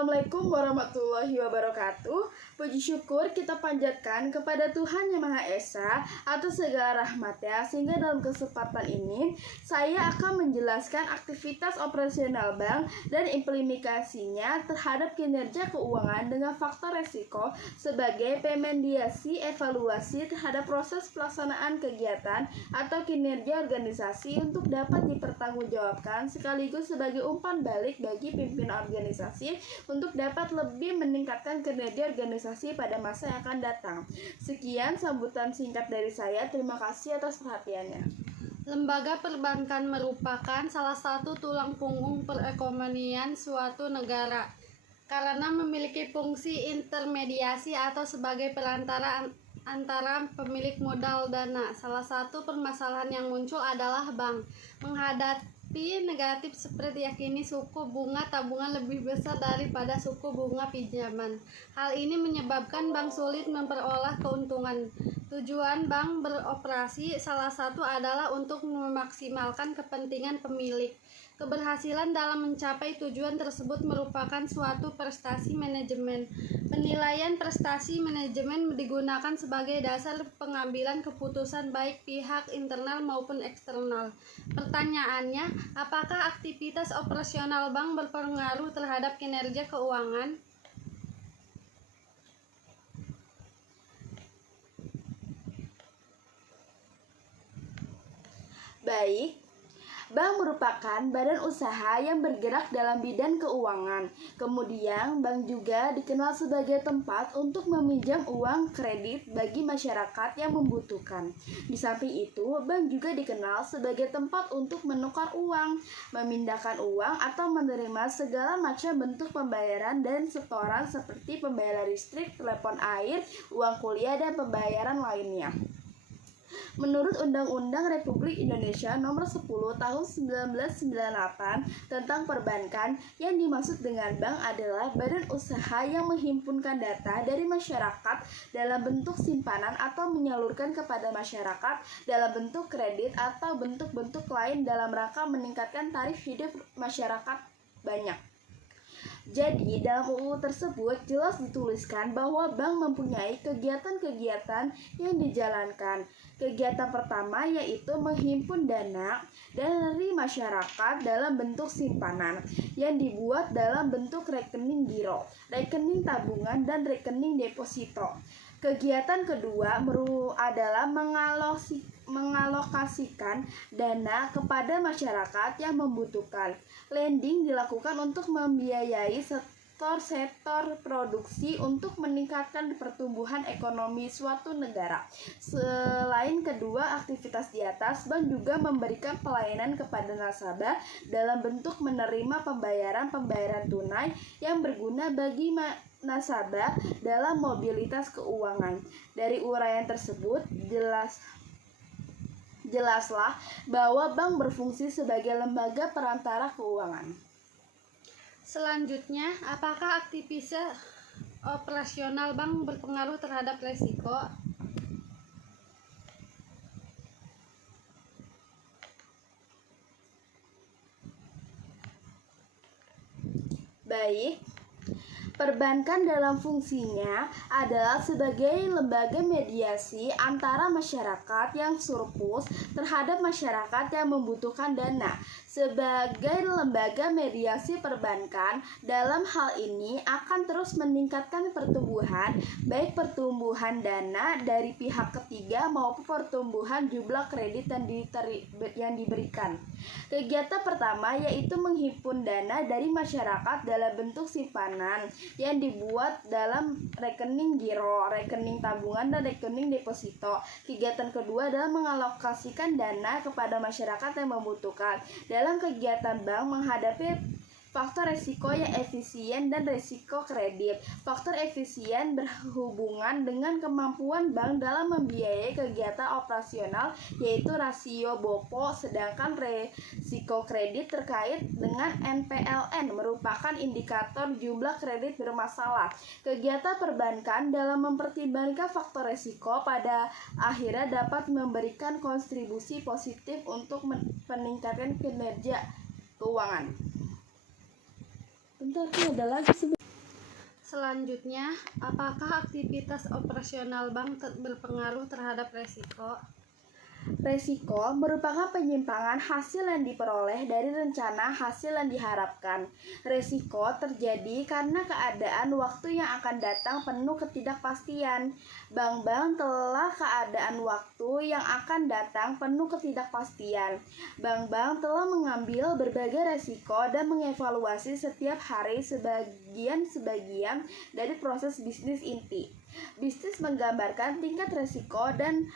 Assalamualaikum warahmatullahi wabarakatuh. Puji syukur kita panjatkan kepada Tuhan Yang Maha Esa atas segala rahmat-Nya, sehingga dalam kesempatan ini saya akan menjelaskan aktivitas operasional bank dan implementasinya terhadap kinerja keuangan dengan faktor resiko sebagai pemediasi evaluasi terhadap proses pelaksanaan kegiatan atau kinerja organisasi untuk dapat dipertanggungjawabkan, sekaligus sebagai umpan balik bagi pimpinan organisasi untuk dapat lebih meningkatkan kinerja organisasi pada masa yang akan datang. Sekian sambutan singkat dari saya. Terima kasih atas perhatiannya. Lembaga perbankan merupakan salah satu tulang punggung perekonomian suatu negara karena memiliki fungsi intermediasi atau sebagai perantara antara pemilik modal dana. Salah satu permasalahan yang muncul adalah bank menghadapi negatif seperti yakini suku bunga tabungan lebih besar daripada suku bunga pinjaman. Hal ini menyebabkan bank sulit memperoleh keuntungan. Tujuan bank beroperasi salah satu adalah untuk memaksimalkan kepentingan pemilik. Keberhasilan dalam mencapai tujuan tersebut merupakan suatu prestasi manajemen. Penilaian prestasi manajemen digunakan sebagai dasar pengambilan keputusan baik pihak internal maupun eksternal. Pertanyaannya, apakah aktivitas operasional bank berpengaruh terhadap kinerja keuangan? Baik, bank merupakan badan usaha yang bergerak dalam bidang keuangan. Kemudian, bank juga dikenal sebagai tempat untuk meminjam uang kredit bagi masyarakat yang membutuhkan. Di samping itu, bank juga dikenal sebagai tempat untuk menukar uang, memindahkan uang, atau menerima segala macam bentuk pembayaran dan setoran seperti pembayaran listrik, telepon air, uang kuliah, dan pembayaran lainnya. Menurut Undang-Undang Republik Indonesia Nomor 10 Tahun 1998 tentang perbankan, yang dimaksud dengan bank adalah badan usaha yang menghimpunkan data dari masyarakat dalam bentuk simpanan atau menyalurkan kepada masyarakat dalam bentuk kredit atau bentuk-bentuk lain dalam rangka meningkatkan taraf hidup masyarakat banyak. Jadi, dalam UU tersebut jelas dituliskan bahwa bank mempunyai kegiatan-kegiatan yang dijalankan. Kegiatan pertama yaitu menghimpun dana dari masyarakat dalam bentuk simpanan yang dibuat dalam bentuk rekening giro, rekening tabungan, dan rekening deposito. Kegiatan kedua adalah mengalokasikan dana kepada masyarakat yang membutuhkan. Lending dilakukan untuk membiayai sektor produksi untuk meningkatkan pertumbuhan ekonomi suatu negara. Selain kedua aktivitas di atas, bank juga memberikan pelayanan kepada nasabah dalam bentuk menerima pembayaran tunai yang berguna bagi nasabah dalam mobilitas keuangan. Dari uraian tersebut jelaslah bahwa bank berfungsi sebagai lembaga perantara keuangan. Selanjutnya, apakah aktivitas operasional bank berpengaruh terhadap resiko? Baik, perbankan dalam fungsinya adalah sebagai lembaga mediasi antara masyarakat yang surplus terhadap masyarakat yang membutuhkan dana. Sebagai lembaga mediasi perbankan, dalam hal ini akan terus meningkatkan pertumbuhan, baik pertumbuhan dana dari pihak ketiga maupun pertumbuhan jumlah kredit yang diberikan. Kegiatan pertama yaitu menghimpun dana dari masyarakat dalam bentuk simpanan yang dibuat dalam rekening giro, rekening tabungan, dan rekening deposito. Kegiatan kedua adalah mengalokasikan dana kepada masyarakat yang membutuhkan. Dalam kegiatan bank menghadapi faktor risiko yang efisien dan risiko kredit. Faktor efisien berhubungan dengan kemampuan bank dalam membiayai kegiatan operasional, yaitu rasio BOPO, sedangkan risiko kredit terkait dengan NPLN merupakan indikator jumlah kredit bermasalah. Kegiatan perbankan dalam mempertimbangkan faktor risiko pada akhirnya dapat memberikan kontribusi positif untuk meningkatkan kinerja keuangan. Bentar, ada lagi Selanjutnya, apakah aktivitas operasional bank berpengaruh terhadap resiko? Resiko merupakan penyimpangan hasil yang diperoleh dari rencana hasil yang diharapkan. Resiko terjadi karena keadaan waktu yang akan datang penuh ketidakpastian. Bank-bank telah keadaan waktu yang akan datang penuh ketidakpastian. Bank-bank telah mengambil berbagai resiko dan mengevaluasi setiap hari sebagian-sebagian dari proses bisnis inti. Bisnis menggambarkan tingkat resiko dan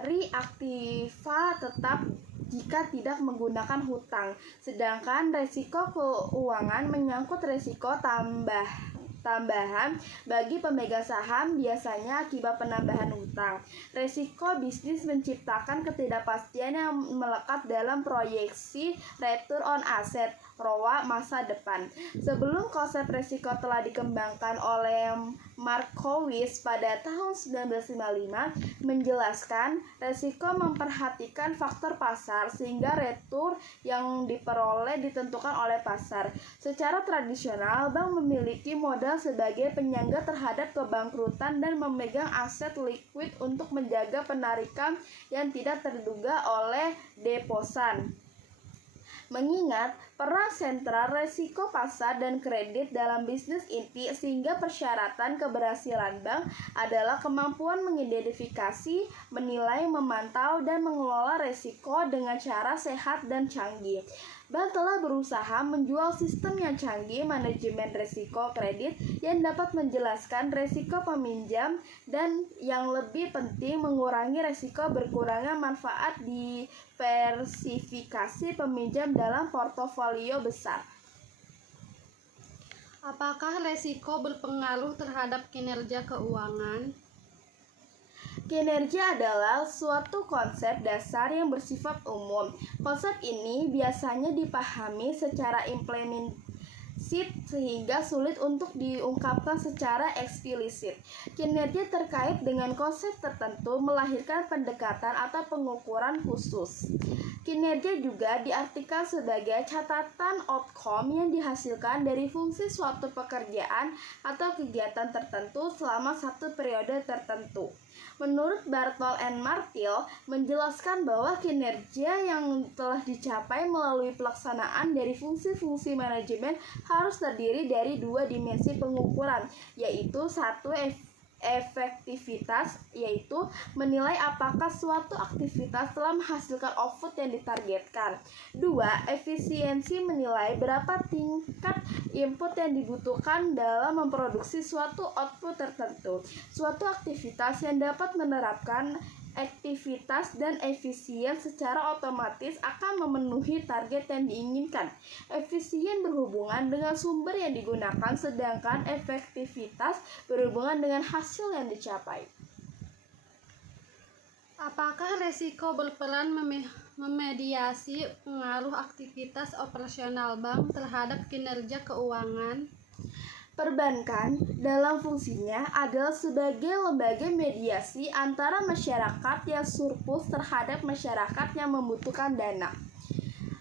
reaktiva tetap jika tidak menggunakan hutang, sedangkan resiko keuangan menyangkut resiko tambahan bagi pemegang saham, biasanya akibat penambahan hutang. Resiko bisnis menciptakan ketidakpastian yang melekat dalam proyeksi return on asset ROA masa depan. Sebelum konsep resiko telah dikembangkan oleh Markowitz pada tahun 1955, menjelaskan resiko memperhatikan faktor pasar sehingga return yang diperoleh ditentukan oleh pasar. Secara tradisional, bank memiliki modal sebagai penyangga terhadap kebangkrutan dan memegang aset likuid untuk menjaga penarikan yang tidak terduga oleh deposan. Mengingat peran sentral resiko pasar dan kredit dalam bisnis inti, sehingga persyaratan keberhasilan bank adalah kemampuan mengidentifikasi, menilai, memantau, dan mengelola resiko dengan cara sehat dan canggih. Bank telah berusaha menjual sistem yang canggih manajemen resiko kredit yang dapat menjelaskan resiko peminjam dan yang lebih penting mengurangi resiko berkurangnya manfaat diversifikasi peminjam dalam portofolio besar. Apakah resiko berpengaruh terhadap kinerja keuangan? Kinerja adalah suatu konsep dasar yang bersifat umum. Konsep ini biasanya dipahami secara implisit sehingga sulit untuk diungkapkan secara eksplisit. Kinerja terkait dengan konsep tertentu melahirkan pendekatan atau pengukuran khusus. Kinerja juga diartikan sebagai catatan outcome yang dihasilkan dari fungsi suatu pekerjaan atau kegiatan tertentu selama satu periode tertentu. Menurut Bartol and Martil, menjelaskan bahwa kinerja yang telah dicapai melalui pelaksanaan dari fungsi-fungsi manajemen harus terdiri dari dua dimensi pengukuran, yaitu satu efektivitas, yaitu menilai apakah suatu aktivitas telah menghasilkan output yang ditargetkan. 2. Efisiensi, menilai berapa tingkat input yang dibutuhkan dalam memproduksi suatu output tertentu. Suatu aktivitas yang dapat menerapkan aktivitas dan efisien secara otomatis akan memenuhi target yang diinginkan. Efisien berhubungan dengan sumber yang digunakan, sedangkan efektivitas berhubungan dengan hasil yang dicapai. Apakah resiko berperan memediasi pengaruh aktivitas operasional bank terhadap kinerja keuangan? Perbankan dalam fungsinya adalah sebagai lembaga mediasi antara masyarakat yang surplus terhadap masyarakat yang membutuhkan dana.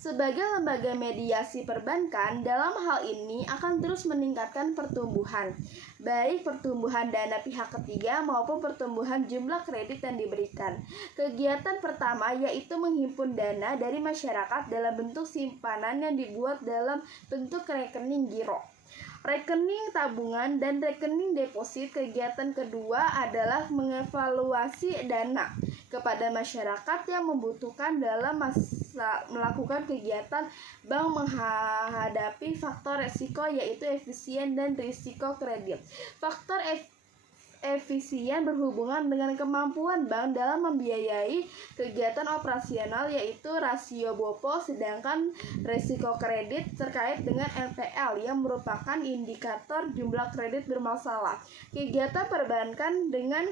Sebagai lembaga mediasi perbankan, dalam hal ini akan terus meningkatkan pertumbuhan, baik pertumbuhan dana pihak ketiga maupun pertumbuhan jumlah kredit yang diberikan. Kegiatan pertama yaitu menghimpun dana dari masyarakat dalam bentuk simpanan yang dibuat dalam bentuk rekening giro, rekening tabungan, dan rekening deposit. Kegiatan kedua adalah mengevaluasi dana kepada masyarakat yang membutuhkan dalam melakukan kegiatan bank menghadapi faktor resiko, yaitu efisien dan risiko kredit. Faktor efisien berhubungan dengan kemampuan bank dalam membiayai kegiatan operasional, yaitu rasio BOPO, sedangkan risiko kredit terkait dengan NPL yang merupakan indikator jumlah kredit bermasalah. Kegiatan perbankan dengan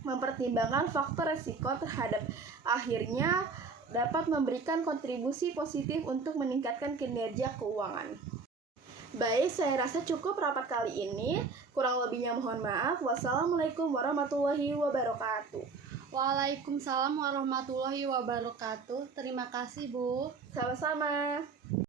mempertimbangkan faktor risiko terhadap akhirnya dapat memberikan kontribusi positif untuk meningkatkan kinerja keuangan. Baik, saya rasa cukup rapat kali ini. Kurang lebihnya mohon maaf. Wassalamualaikum warahmatullahi wabarakatuh. Waalaikumsalam warahmatullahi wabarakatuh. Terima kasih, Bu. Sama-sama.